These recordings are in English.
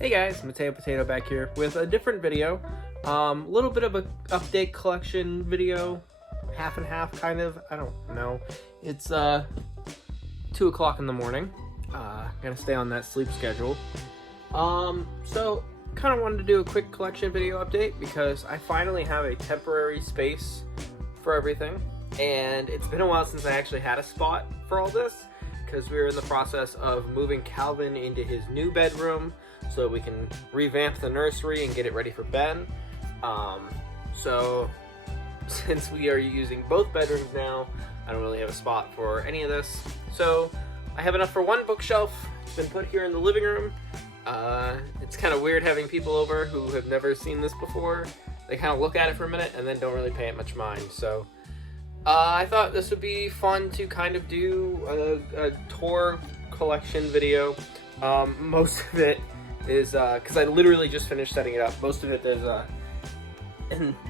Hey guys, Mateo Potato back here with a different video. A little bit of an update collection video, half and half kind of, I don't know. It's 2 o'clock in the morning. Gonna stay on that sleep schedule. So kind of wanted to do a quick collection video update because I finally have a temporary space for everything. And it's been a while since I actually had a spot for all this because we were in the process of moving Calvin into his new bedroom so we can revamp the nursery and get it ready for Ben. So since we are using both bedrooms now, I don't really have a spot for any of this. So I have enough for one bookshelf. It's been put here in the living room. It's kind of weird having people over who have never seen this before. They kind of look at it for a minute and then don't really pay it much mind. So I thought this would be fun to kind of do a tour collection video. Most of it is because I literally just finished setting it up. Most of it is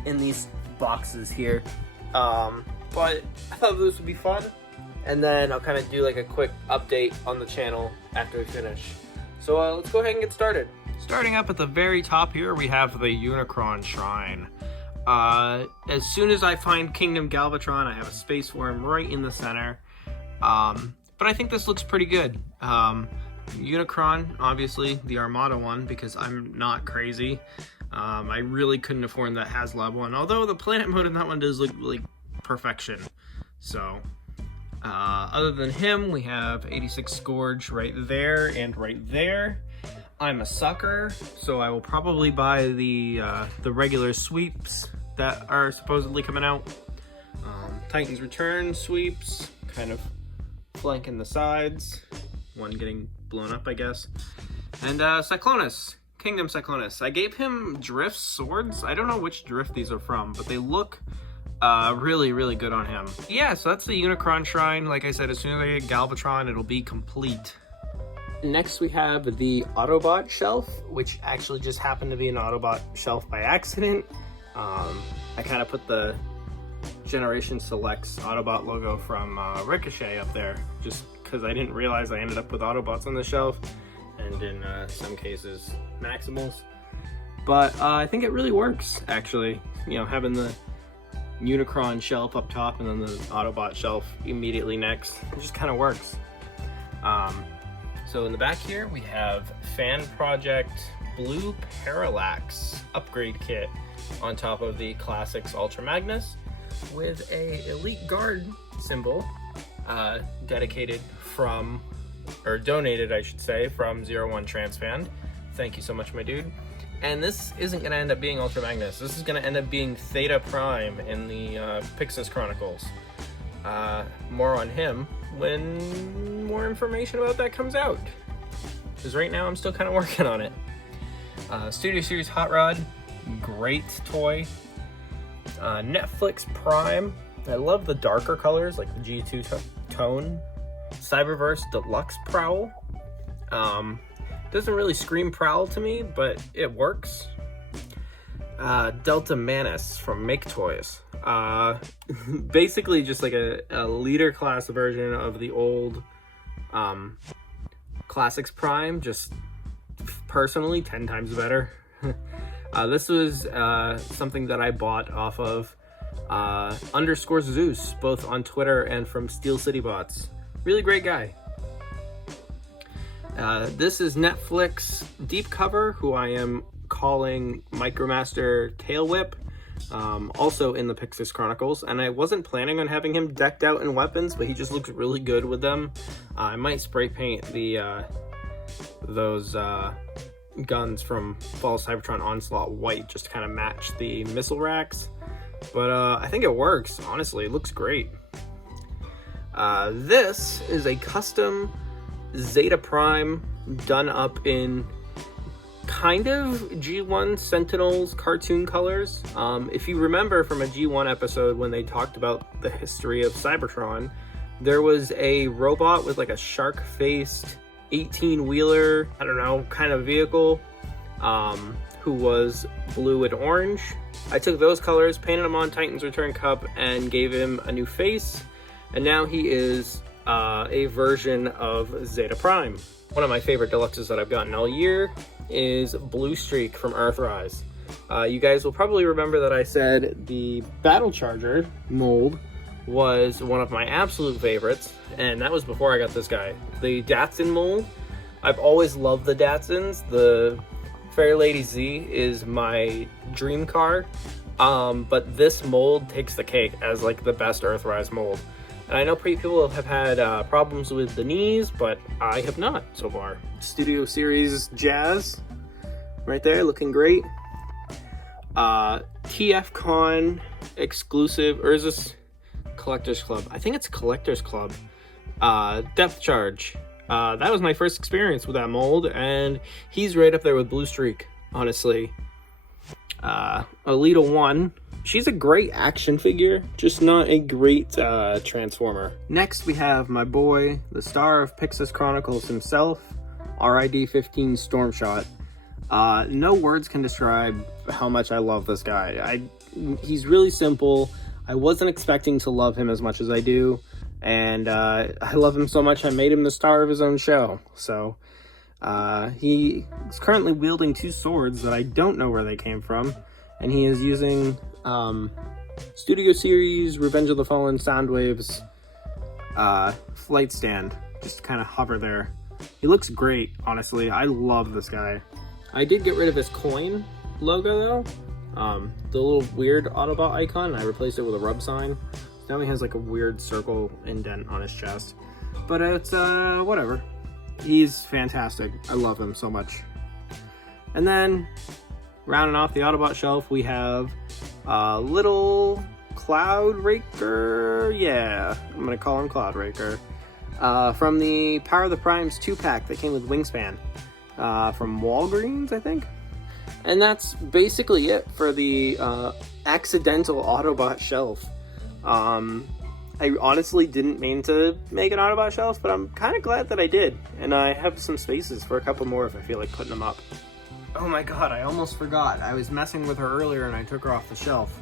in these boxes here, but I thought this would be fun, and then I'll kind of do like a quick update on the channel after we finish. So let's go ahead and get started. Starting up at the very top here, we have the Unicron Shrine. As soon as I find Kingdom Galvatron, I have a space for him right in the center, but I think this looks pretty good. Unicron, obviously the Armada one, because I'm not crazy. I really couldn't afford that HasLab one, although the planet mode in that one does look like perfection. So other than him, we have 86 Scourge right there and right there. I'm a sucker, so I will probably buy the regular sweeps that are supposedly coming out. Titan's Return sweeps, kind of flanking the sides. One getting blown up, I guess. And Cyclonus, Kingdom Cyclonus. I gave him Drift swords. I don't know which Drift these are from, but they look really, really good on him. Yeah, so that's the Unicron Shrine. Like I said, as soon as I get Galvatron, it'll be complete. Next we have the Autobot Shelf, which actually just happened to be an Autobot Shelf by accident. I kind of put the Generation Selects Autobot logo from Ricochet up there, just because I didn't realize I ended up with Autobots on the shelf, and in some cases Maximals. But I think it really works, actually. You know, having the Unicron shelf up top and then the Autobot shelf immediately next, it just kind of works. So in the back here we have Fan Project Blue Parallax upgrade kit on top of the Classics Ultra Magnus with a Elite Guard symbol dedicated from, or donated I should say, from 01 Transfan. Thank you so much, my dude. And this isn't going to end up being Ultra Magnus. This is going to end up being Theta Prime in the Pixis Chronicles. More on him when more information about that comes out, because right now I'm still kind of working on it. Studio Series Hot Rod, great toy. Netflix Prime, I love the darker colors like the G2 tone. Cyberverse Deluxe Prowl, doesn't really scream Prowl to me, but it works. Delta Manus from Make Toys, basically just like a leader class version of the old Classics Prime, just personally 10 times better. This was something that I bought off of _ Zeus, both on Twitter and from Steel City Bots. Really great guy. This is Netflix Deep Cover, who I am calling Micromaster Tail Whip, also in the Pixis Chronicles, and I wasn't planning on having him decked out in weapons, but he just looks really good with them. I might spray paint the those guns from Fall of Cybertron Onslaught white just to kind of match the missile racks, but I think it works. Honestly, it looks great. This is a custom Zeta Prime done up in kind of G1 Sentinels cartoon colors. If you remember from a G1 episode when they talked about the history of Cybertron, there was a robot with like a shark-faced 18-wheeler, I don't know, kind of vehicle, who was blue and orange. I took those colors, painted them on Titan's Return Cup, and gave him a new face, and now he is a version of Zeta Prime. One of my favorite deluxes that I've gotten all year is Blue Streak from Earthrise. You guys will probably remember that I said the Battle Charger mold was one of my absolute favorites, and that was before I got this guy. The Datsun mold, I've always loved the Datsuns. The Fairlady Z is my dream car, but this mold takes the cake as like the best Earthrise mold. And I know people have had problems with the knees, but I have not so far. Studio Series Jazz, right there, looking great. TFCon exclusive, or is this Collectors Club? I think it's Collectors Club. Depth Charge. That was my first experience with that mold, and he's right up there with Blue Streak, honestly. Alita 1. She's a great action figure, just not a great Transformer. Next, we have my boy, the star of Pixis Chronicles himself, RID-15 Stormshot. No words can describe how much I love this guy. He's really simple. I wasn't expecting to love him as much as I do, and I love him so much I made him the star of his own show. So he is currently wielding two swords that I don't know where they came from, and he is using Studio Series Revenge of the Fallen Soundwave's flight stand, just to kind of hover there. He looks great, honestly. I love this guy. I did get rid of his coin logo though, the little weird Autobot icon. I replaced it with a rub sign. Now he has like a weird circle indent on his chest, but it's whatever. He's fantastic. I love him so much. And then rounding off the Autobot shelf, we have little Cloud Raker. Yeah, I'm gonna call him Cloud Raker. From the Power of the Primes 2-pack that came with Wingspan. From Walgreens, I think. And that's basically it for the accidental Autobot shelf. I honestly didn't mean to make an Autobot shelf, but I'm kind of glad that I did. And I have some spaces for a couple more if I feel like putting them up. Oh my god, I almost forgot. I was messing with her earlier and I took her off the shelf.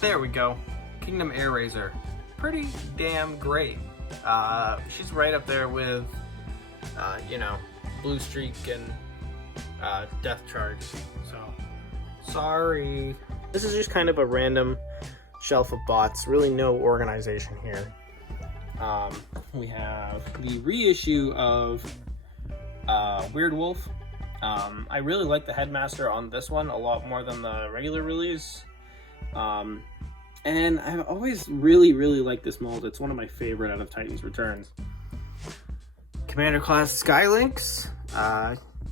There we go. Kingdom Air Razor. Pretty damn great. She's right up there with, you know, Blue Streak and Death Charge. So, sorry. This is just kind of a random shelf of bots. Really no organization here. We have the reissue of Weird Wolf. I really like the Headmaster on this one a lot more than the regular release. And I've always really liked this mold. It's one of my favorite out of Titan's Returns. Commander Class Skylynx.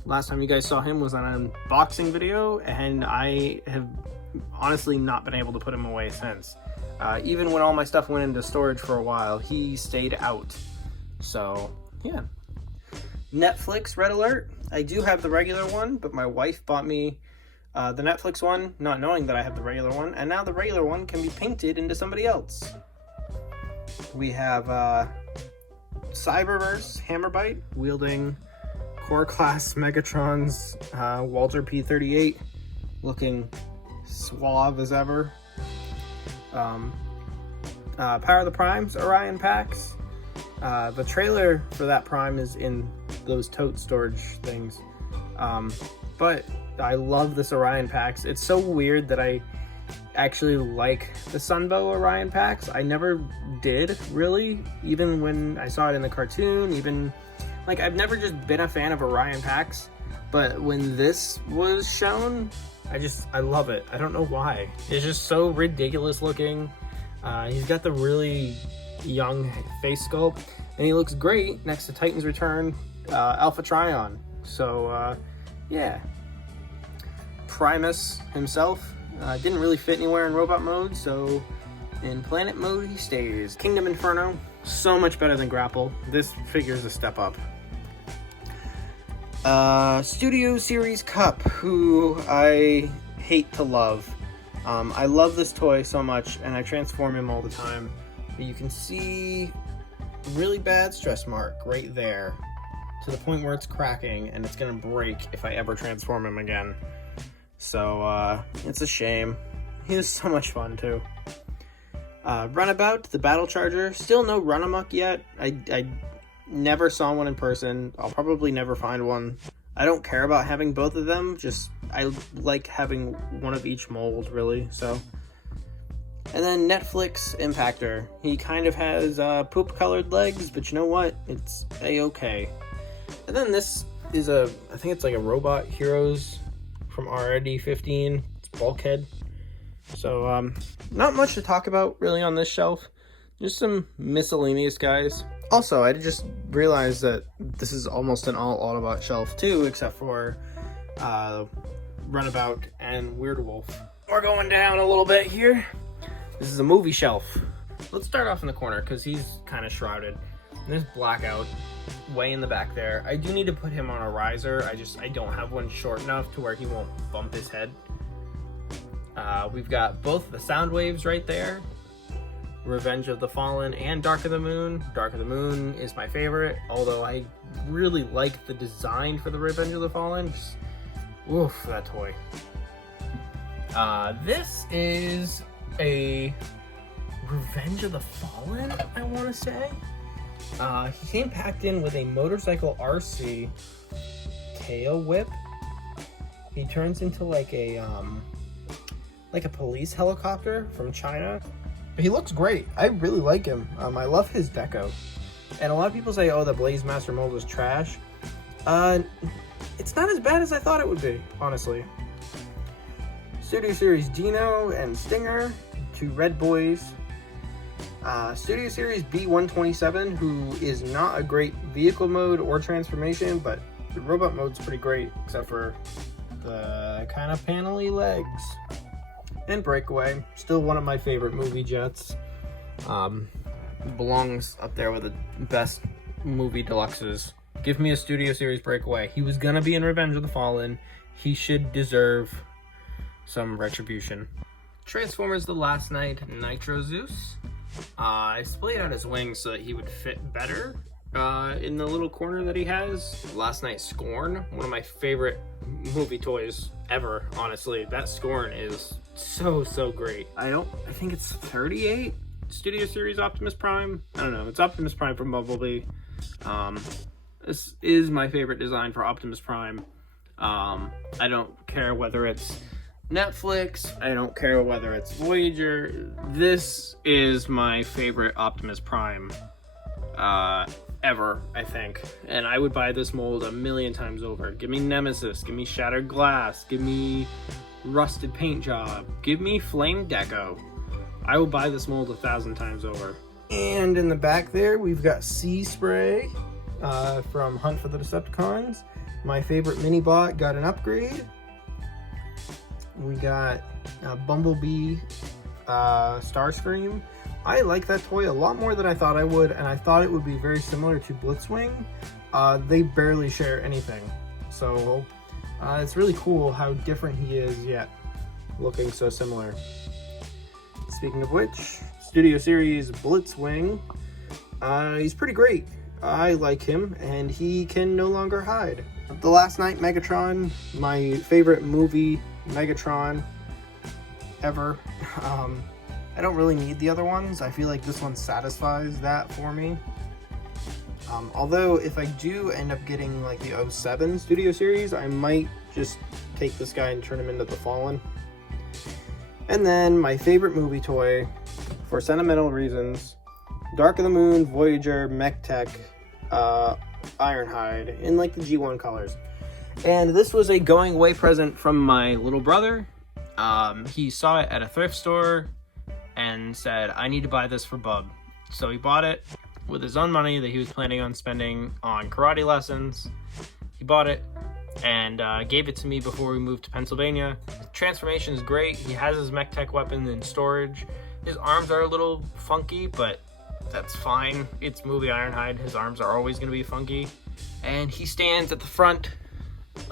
Last time you guys saw him was on an unboxing video, and I have honestly not been able to put him away since. Even when all my stuff went into storage for a while, he stayed out. So, yeah. Netflix Red Alert. I do have the regular one, but my wife bought me the Netflix one, not knowing that I have the regular one, and now the regular one can be painted into somebody else. We have Cyberverse Hammerbite wielding Core Class Megatron's Walter P38, looking suave as ever. Power of the Primes Orion packs. The trailer for that Prime is in those tote storage things. But I love this Orion packs. It's so weird that I actually like the Sunbow Orion packs. I never did, really, even when I saw it in the cartoon, even, like, I've never just been a fan of Orion packs, but when this was shown, I love it. I don't know why. It's just so ridiculous looking. He's got the really young face sculpt, and he looks great next to Titan's Return Alpha Trion. So, yeah. Primus himself didn't really fit anywhere in robot mode, so in planet mode he stays. Kingdom Inferno, so much better than Grapple. This figure is a step up. Studio Series Cup, who I hate to love. I love this toy so much, and I transform him all the time. But you can see a really bad stress mark right there, to the point where it's cracking, and it's gonna break if I ever transform him again. So, it's a shame. He was so much fun, too. Runabout, the Battle Charger. Still no Run Amok yet. I Never saw one in person. I'll probably never find one. I don't care about having both of them. Just, I like having one of each mold, really, so. And then Netflix Impactor. He kind of has poop-colored legs, but you know what? It's a-okay. And then this is I think it's like a Robot Heroes from RD15. It's Bulkhead. So, not much to talk about really on this shelf. Just some miscellaneous guys. Also, I just realized that this is almost an all Autobot shelf too, except for Runabout and Weird Wolf. We're going down a little bit here. This is a movie shelf. Let's start off in the corner because he's kind of shrouded. And there's Blackout way in the back there. I do need to put him on a riser. I don't have one short enough to where he won't bump his head. We've got both the sound waves right there. Revenge of the Fallen and Dark of the Moon. Dark of the Moon is my favorite, although I really like the design for the Revenge of the Fallen. Just, oof, that toy. This is a Revenge of the Fallen, I want to say. He came packed in with a motorcycle RC tail whip. He turns into like a police helicopter from China. But he looks great. I really like him. I love his deco. And a lot of people say, oh, the Blaze Master mold is trash. It's not as bad as I thought it would be, honestly. Studio Series Dino and Stinger, two red boys. Studio Series B127, who is not a great vehicle mode or transformation, but the robot mode's pretty great, except for the kind of panel-y legs. And Breakaway, still one of my favorite movie jets. Belongs up there with the best movie deluxes. Give me a Studio Series Breakaway. He was gonna be in Revenge of the Fallen. He should deserve some retribution. Transformers The Last Night Nitro Zeus. I splayed out his wings so that he would fit better in the little corner that he has. Last Night Scorn, one of my favorite movie toys ever, honestly. That Scorn is so great. I think it's 38 Studio Series Optimus Prime. I don't know, it's Optimus Prime from Bumblebee. This is my favorite design for Optimus Prime. I don't care whether it's Netflix, I don't care whether it's Voyager. This is my favorite Optimus Prime ever, I think. And I would buy this mold a million times over. Give me Nemesis, give me Shattered Glass, give me Rusted Paint Job, give me Flame Deco. I will buy this mold 1,000 times over. And in the back there, we've got Sea Spray from Hunt for the Decepticons. My favorite mini-bot got an upgrade. We got Bumblebee Starscream. I like that toy a lot more than I thought I would, and I thought it would be very similar to Blitzwing. They barely share anything, so it's really cool how different he is, yet looking so similar. Speaking of which, Studio Series Blitzwing. He's pretty great. I like him, and he can no longer hide. The Last Night Megatron, my favorite movie Megatron ever. I don't really need the other ones. I feel like this one satisfies that for me. Although if I do end up getting like the 07 Studio Series, I might just take this guy and turn him into the Fallen. And then my favorite movie toy, for sentimental reasons, Dark of the Moon, Voyager, MechTech, Ironhide, in like the G1 colors. And this was a going away present from my little brother. He saw it at a thrift store and said, I need to buy this for Bub. So he bought it with his own money that he was planning on spending on karate lessons. He bought it and gave it to me before we moved to Pennsylvania. The transformation is great. He has his MechTech weapon in storage. His arms are a little funky, but that's fine. It's movie Ironhide. His arms are always going to be funky. And he stands at the front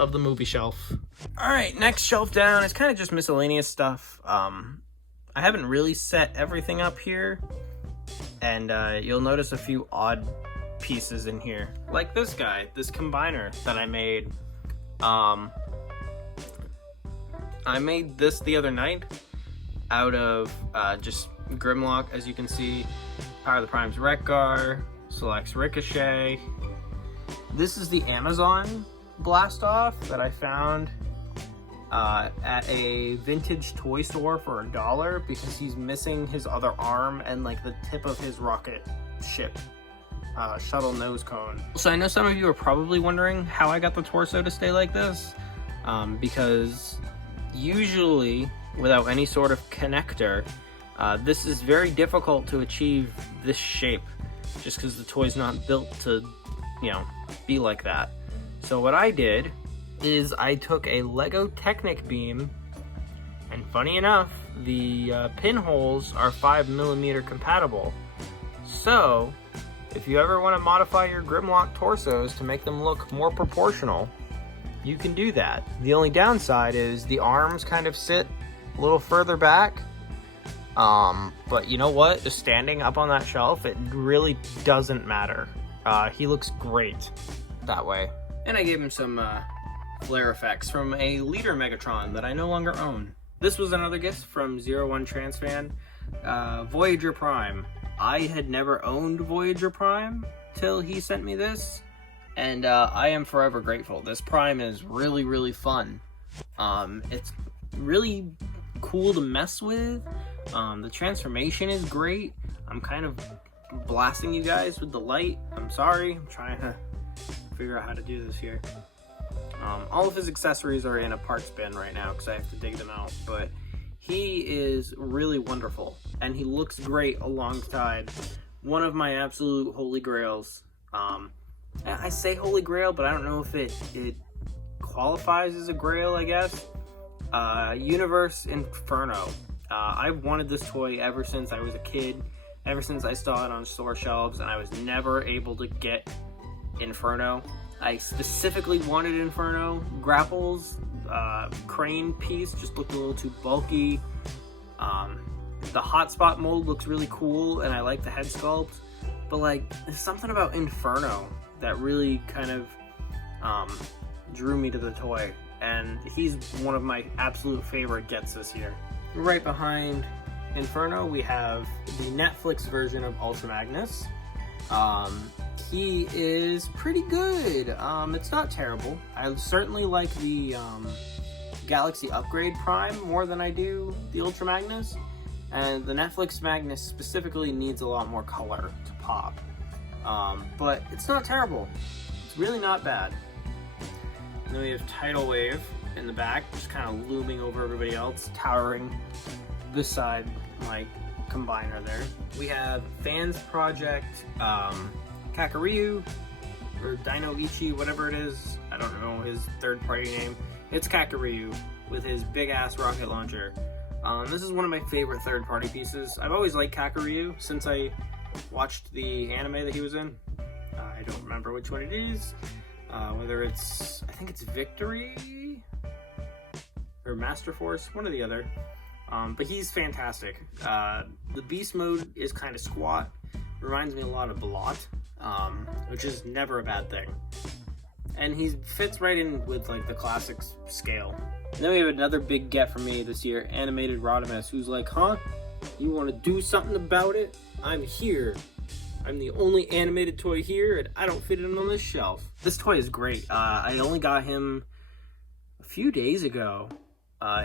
of the movie shelf. Alright, next shelf down. It's kind of just miscellaneous stuff. I haven't really set everything up here. And you'll notice a few odd pieces in here. Like this guy, this combiner that I made. I made this the other night out of just Grimlock, as you can see. Power of the Prime's Wreck-Gar, selects Ricochet. This is the Amazon Blast-Off that I found at a vintage toy store for $1 because he's missing his other arm and like the tip of his rocket ship shuttle nose cone. So I know some of you are probably wondering how I got the torso to stay like this, because usually without any sort of connector, this is very difficult to achieve this shape just because the toy's not built to, you know, be like that. So what I did is I took a Lego Technic beam, and funny enough, the pinholes are 5mm compatible. So if you ever want to modify your Grimlock torsos to make them look more proportional, you can do that. The only downside is the arms kind of sit a little further back. But you know what? Just standing up on that shelf, it really doesn't matter. He looks great that way. And I gave him some flare effects from a Leader Megatron that I no longer own. This was another gift from 01 Transfan, Voyager Prime. I had never owned Voyager Prime till he sent me this, and I am forever grateful. This Prime is really, really fun. It's really cool to mess with. The transformation is great. I'm kind of blasting you guys with the light. I'm sorry. I'm trying to figure out how to do this here. All of his accessories are in a parts bin right now because I have to dig them out, but he is really wonderful, and he looks great alongside one of my absolute holy grails. I say holy grail, but I don't know if it qualifies as a grail, I guess. Universe Inferno. I've wanted this toy ever since I was a kid, ever since I saw it on store shelves, and I was never able to get Inferno. I specifically wanted Inferno. Grapples, crane piece just looked a little too bulky. The hotspot mold looks really cool, and I like the head sculpt, but like there's something about Inferno that really kind of drew me to the toy, and he's one of my absolute favorite gets this year. Right behind Inferno we have the Netflix version of Ultra Magnus. He is pretty good. It's not terrible. I certainly like the Galaxy Upgrade Prime more than I do the Ultra Magnus, and the Netflix Magnus specifically needs a lot more color to pop. But it's not terrible. It's really not bad. And then we have Tidal Wave in the back, just kind of looming over everybody else, towering beside my combiner there. We have Fans Project Kakaryu, or Dino Ichi, whatever it is. I don't know his third-party name. It's Kakaryu with his big-ass rocket launcher. This is one of my favorite third-party pieces. I've always liked Kakaryu since I watched the anime that he was in. I don't remember which one it is. Whether it's, I think it's Victory or Master Force, one or the other. But he's fantastic. The beast mode is kind of squat. Reminds me a lot of Blot, which is never a bad thing. And he fits right in with like the classic scale. And then we have another big get for me this year, Animated Rodimus, who's like, huh? You want to do something about it? I'm here. I'm the only animated toy here, and I don't fit in on this shelf. This toy is great. I only got him a few days ago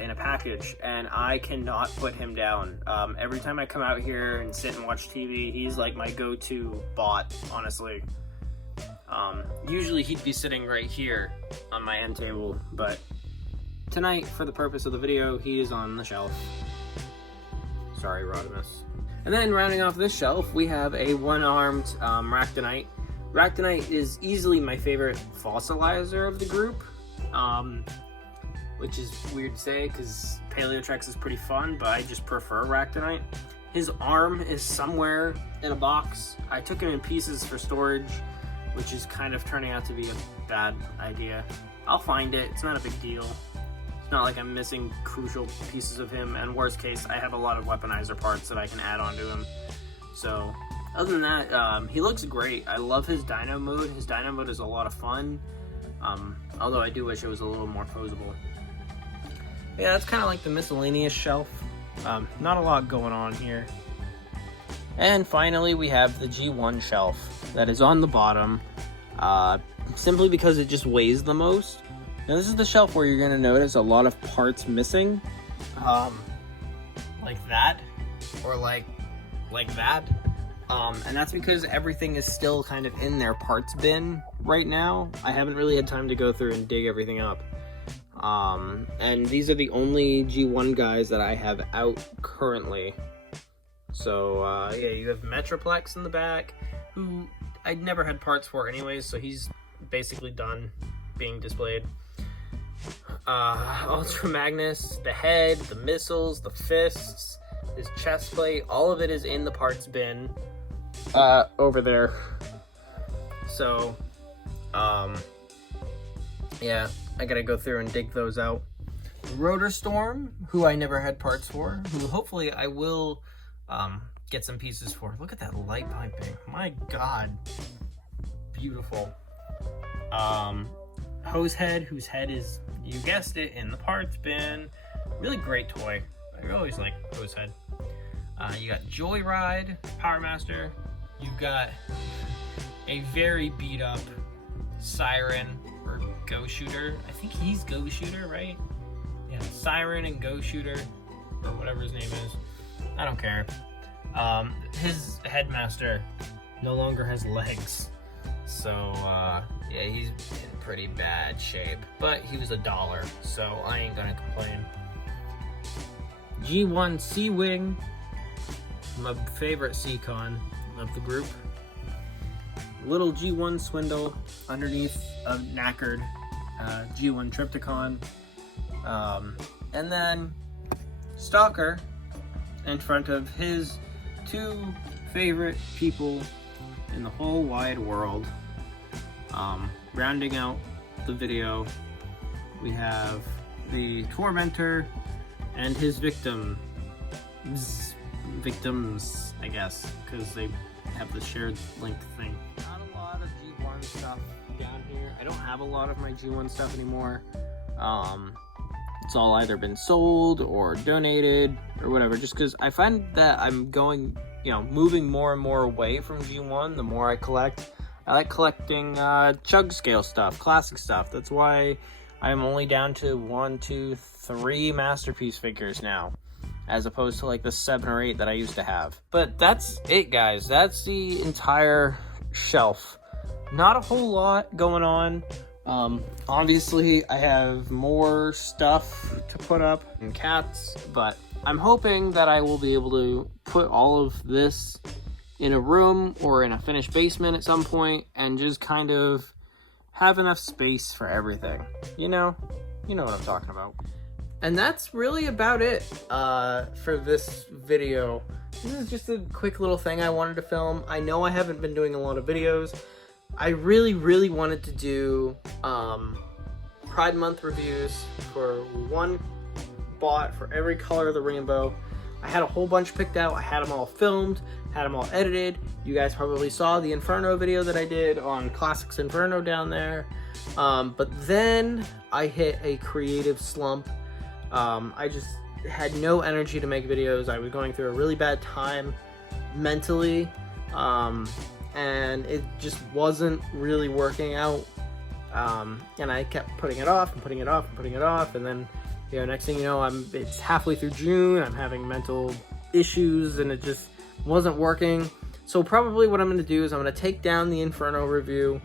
in a package, and I cannot put him down. Every time I come out here and sit and watch TV, he's like my go-to bot, honestly. Usually he'd be sitting right here on my end table, but tonight, for the purpose of the video, he is on the shelf. Sorry, Rodimus. And then rounding off this shelf, we have a one-armed Ractonite. Ractonite is easily my favorite fossilizer of the group, which is weird to say because Paleotrex is pretty fun, but I just prefer Ractonite. His arm is somewhere in a box. I took him in pieces for storage, which is kind of turning out to be a bad idea. I'll find it, it's not a big deal. It's not like I'm missing crucial pieces of him, and worst case, I have a lot of weaponizer parts that I can add onto him. So, other than that, he looks great. I love his Dino mode. His Dino mode is a lot of fun, although I do wish it was a little more posable. Yeah, that's kind of like the miscellaneous shelf. Not a lot going on here. And finally, we have the G1 shelf that is on the bottom, simply because it just weighs the most. Now, this is the shelf where you're going to notice a lot of parts missing, like that, or like that. And that's because everything is still kind of in their parts bin right now. I haven't really had time to go through and dig everything up. And these are the only G1 guys that I have out currently. So, yeah, you have Metroplex in the back, who I never had parts for anyways, so he's basically done being displayed. Ultra Magnus, the head, the missiles, the fists, his chest plate, all of it is in the parts bin, over there. So, yeah, I gotta go through and dig those out. Rotor Storm, who I never had parts for, who hopefully I will get some pieces for. Look at that light piping. My God. Beautiful. Hosehead, whose head is, you guessed it, in the parts bin. Really great toy. I always like Hosehead. You got Joyride, Power Master. You've got a very beat up Siren or Go Shooter. I think he's Go Shooter, right? Yeah, Siren and Go Shooter, or whatever his name is. I don't care. His Headmaster no longer has legs. So, yeah, he's in pretty bad shape. But he was $1, so I ain't gonna complain. G1 Sea-Wing, my favorite Seacon of the group. Little G1 Swindle underneath a knackered G1 Triptychon. And then Stalker in front of his two favorite people in the whole wide world. Rounding out the video, we have the Tormentor and his victims, I guess, because they have the shared link thing. Not a lot of G1 stuff down here. I don't have a lot of my G1 stuff anymore. It's all either been sold or donated or whatever, just because I find that I'm going, moving more and more away from G1 the more I collect. I like collecting chug scale stuff, classic stuff. That's why I'm only down to 1, 2, 3 Masterpiece figures now, as opposed to like the 7 or 8 that I used to have. But that's it, guys. That's the entire shelf. Not a whole lot going on. Obviously I have more stuff to put up and cats, but I'm hoping that I will be able to put all of this in a room or in a finished basement at some point and just kind of have enough space for everything. You know what I'm talking about. And that's really about it for this video. This is just a quick little thing I wanted to film. I know I haven't been doing a lot of videos. I really wanted to do Pride Month reviews for one bot for every color of the rainbow. I had a whole bunch picked out. I had them all filmed, had them all edited. You guys probably saw the Inferno video that I did on Classics Inferno down there. But then I hit a creative slump. I just had no energy to make videos. I was going through a really bad time mentally. And it just wasn't really working out. And I kept putting it off and putting it off and putting it off. And then, next thing you know, it's halfway through June. I'm having mental issues and it just wasn't working. So probably what I'm going to do is I'm going to take down the Inferno review.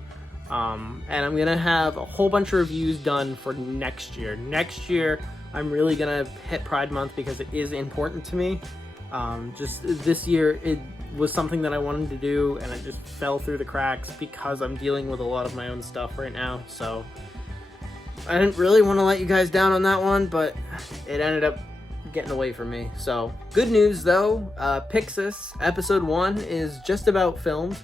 And I'm going to have a whole bunch of reviews done for next year. Next year, I'm really going to hit Pride Month because it is important to me. Just this year, it was something that I wanted to do and it just fell through the cracks because I'm dealing with a lot of my own stuff right now. So I didn't really want to let you guys down on that one, but it ended up getting away from me. So good news though, Pixis episode 1 is just about filmed,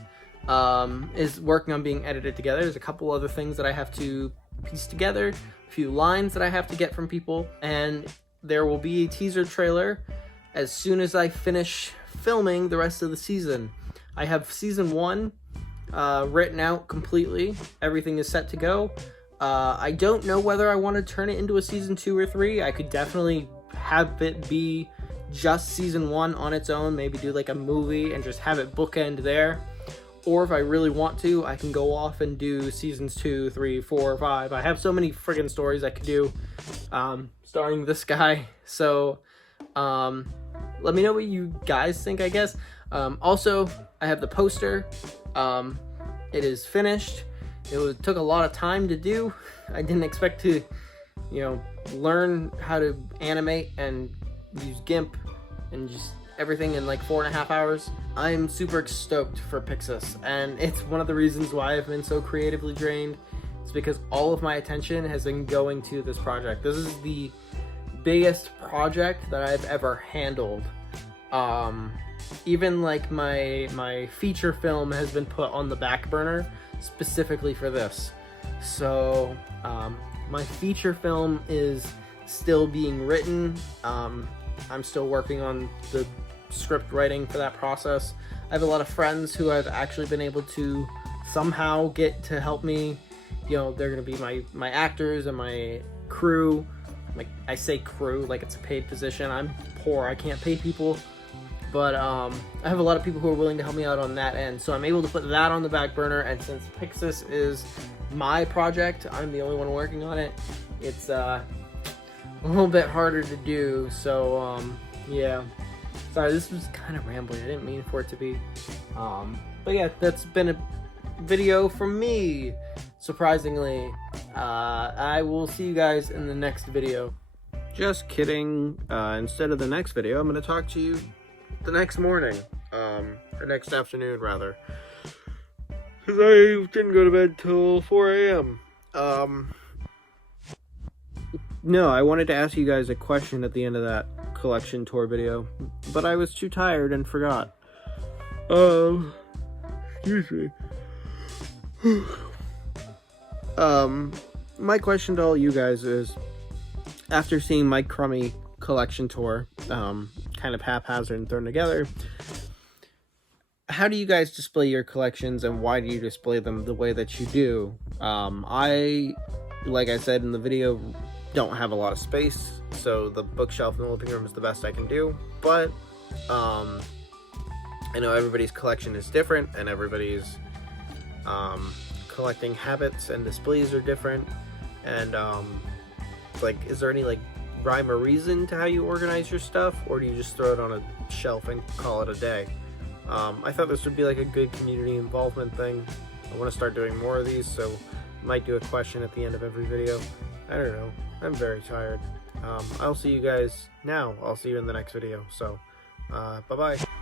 is working on being edited together. There's a couple other things that I have to piece together, a few lines that I have to get from people, and there will be a teaser trailer as soon as I finish filming the rest of the season. I have season 1 written out completely. Everything is set to go. I don't know whether I want to turn it into a season 2 or 3. I could definitely have it be just season 1 on its own, maybe do like a movie and just have it bookend there. Or if I really want to, I can go off and do seasons 2, 3, 4, 5. I have so many friggin' stories I could do, starring this guy. So, let me know what you guys think, I guess. Also, I have the poster. It is finished. Took a lot of time to do. I didn't expect to, learn how to animate and use GIMP and just everything in like 4.5 hours. I'm super stoked for Pixis, and it's one of the reasons why I've been so creatively drained. It's because all of my attention has been going to this project. This is the biggest project that I've ever handled. Even like my feature film has been put on the back burner specifically for this. So my feature film is still being written. I'm still working on the script writing for that process. I have a lot of friends who I've actually been able to somehow get to help me. They're gonna be my actors and my crew. Like, I say crew like it's a paid position. I'm poor, I can't pay people, but I have a lot of people who are willing to help me out on that end, so I'm able to put that on the back burner. And since Pixis is my project, I'm the only one working on it, it's a little bit harder to do. So yeah, sorry, this was kind of rambling. I didn't mean for it to be, but yeah, that's been a video from me, surprisingly. I will see you guys in the next video. Just kidding. Instead of the next video, I'm going to talk to you the next morning, or next afternoon rather, because I didn't go to bed till 4 a.m. No, I wanted to ask you guys a question at the end of that collection tour video, but I was too tired and forgot. Excuse me. My question to all you guys is, after seeing Mike Crummy collection tour, kind of haphazard and thrown together, how do you guys display your collections, and why do you display them the way that you do? I, like I said in the video, don't have a lot of space, so the bookshelf in the living room is the best I can do, but I know everybody's collection is different, and everybody's collecting habits and displays are different, and like, is there any like rhyme or reason to how you organize your stuff, or do you just throw it on a shelf and call it a day? I thought this would be like a good community involvement thing. I want to start doing more of these, so I might do a question at the end of every video. I don't know, I'm very tired. I'll see you guys now. I'll see you in the next video, so bye bye.